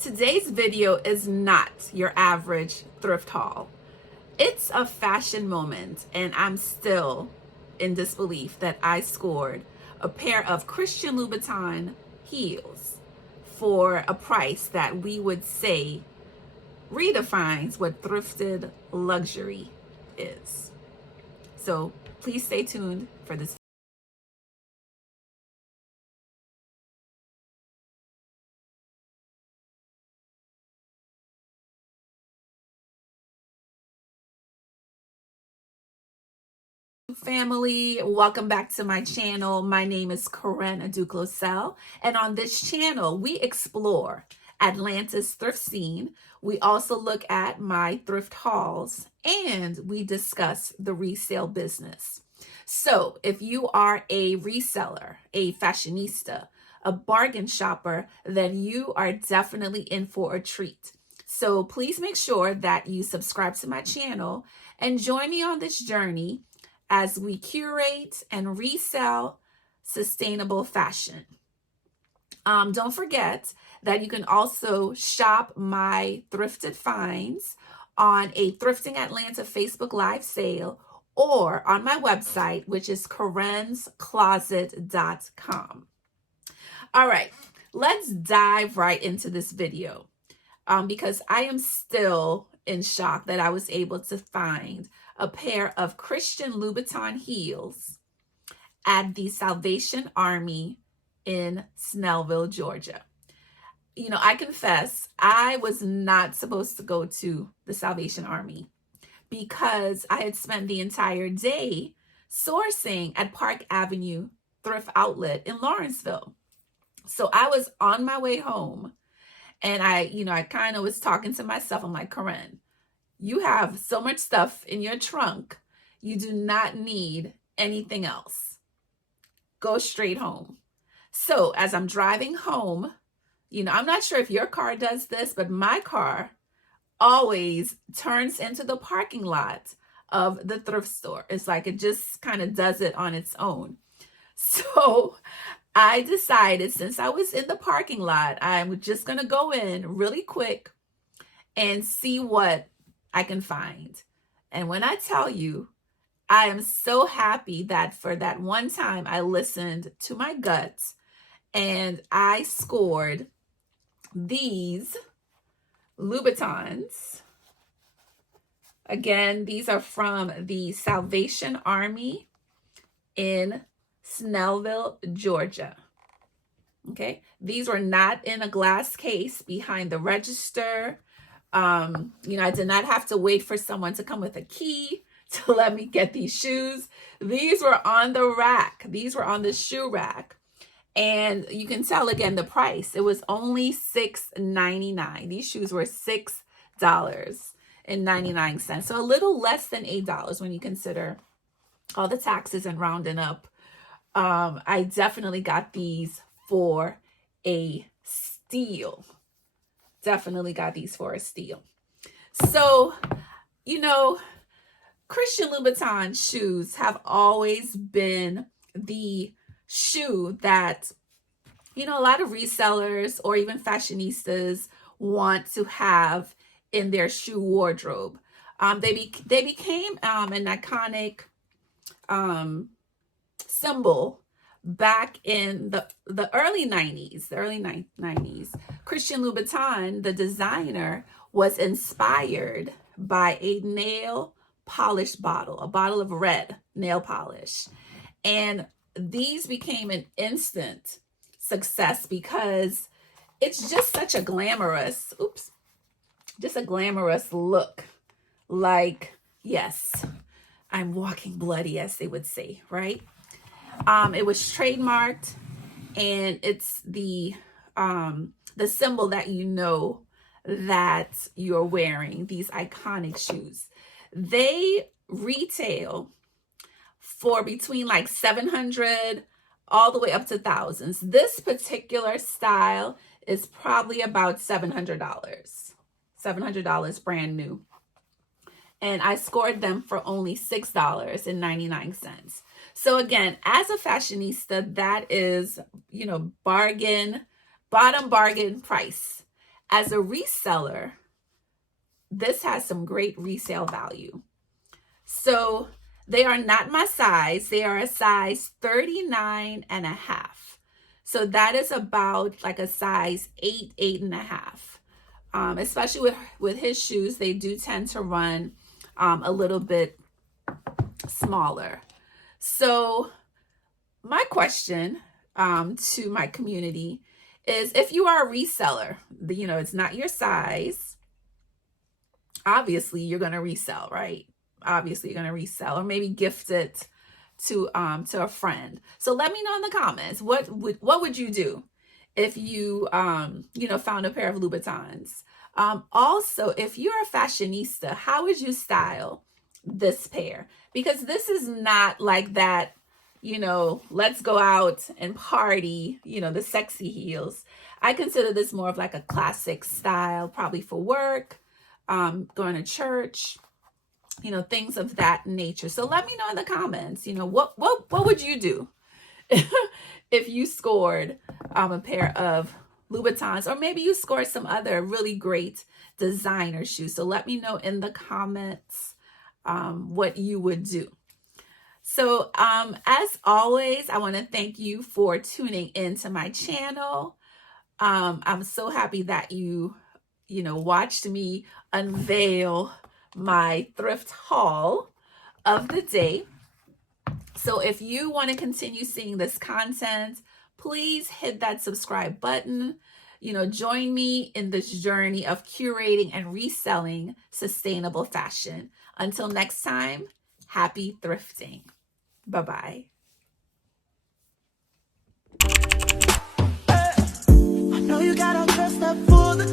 Today's video is not your average thrift haul. It's a fashion moment, and I'm still in disbelief that I scored a pair of Christian Louboutin heels for a price that we would say redefines what thrifted luxury is. So please stay tuned for this. Family, welcome back to my channel. My name is Keren Duclosel, and on this channel we explore Atlanta's thrift scene. We also look at my thrift hauls, and we discuss the resale business. So if you are a reseller, a fashionista, a bargain shopper, then you are definitely in for a treat. So please make sure that you subscribe to my channel and join me on this journey as we curate and resell sustainable fashion. Don't forget that you can also shop my thrifted finds on a Thrifting Atlanta Facebook Live sale or on my website, which is kerenscloset.com. All right, let's dive right into this video because I am still in shock that I was able to find a pair of Christian Louboutin heels at the Salvation Army in Snellville, Georgia. You know, I confess, I was not supposed to go to the Salvation Army because I had spent the entire day sourcing at Park Avenue Thrift Outlet in Lawrenceville. So I was on my way home, and I kind of was talking to myself. I'm like, Keren, you have so much stuff in your trunk. You do not need anything else. Go straight home. So as I'm driving home, I'm not sure if your car does this, but my car always turns into the parking lot of the thrift store. It's like it just kind of does it on its own. So I decided, since I was in the parking lot, I'm just going to go in really quick and see what I can find. And when I tell you, I am so happy that for that one time I listened to my guts and I scored these Louboutins. Again, these are from the Salvation Army in Snellville, Georgia. Okay, these were not in a glass case behind the register. I did not have to wait for someone to come with a key to let me get these shoes. These were on the rack. These were on the shoe rack. And you can tell again the price. It was only $6.99. These shoes were $6.99. So a little less than $8 when you consider all the taxes and rounding up. I definitely got these for a steal. Definitely got these for a steal. So, Christian Louboutin shoes have always been the shoe that, a lot of resellers or even fashionistas want to have in their shoe wardrobe. They became an iconic symbol back in the early 90s. Christian Louboutin, the designer, was inspired by a nail polish bottle, a bottle of red nail polish. And these became an instant success because it's just such a glamorous, look. Like, yes, I'm walking bloody, as they would say, right? It was trademarked, and it's the symbol that that you're wearing these iconic shoes. They retail for between like $700 all the way up to thousands. This particular style is probably about $700 brand new. And I scored them for only $6.99. So again, as a fashionista, that is, bottom bargain price. As a reseller, this has some great resale value. So they are not my size. They are a size 39 and a half. So that is about like a size 8, 8.5. Especially with his shoes, they do tend to run a little bit smaller. So my question to my community is, if you are a reseller, it's not your size, obviously you're going to resell, right? Obviously you're going to resell, or maybe gift it to a friend. So let me know in the comments, what would you do if you found a pair of Louboutins? Also, if you're a fashionista, how would you style this pair? Because this is not like that, let's go out and party, the sexy heels. I consider this more of like a classic style, probably for work, going to church, things of that nature. So let me know in the comments, what would you do if you scored a pair of Louboutins, or maybe you scored some other really great designer shoes. So let me know in the comments what you would do. So as always, I want to thank you for tuning into my channel. I'm so happy that you watched me unveil my thrift haul of the day. So if you want to continue seeing this content, please hit that subscribe button. Join me in this journey of curating and reselling sustainable fashion. Until next time, happy thrifting. Bye-bye. I know you got all dressed up for the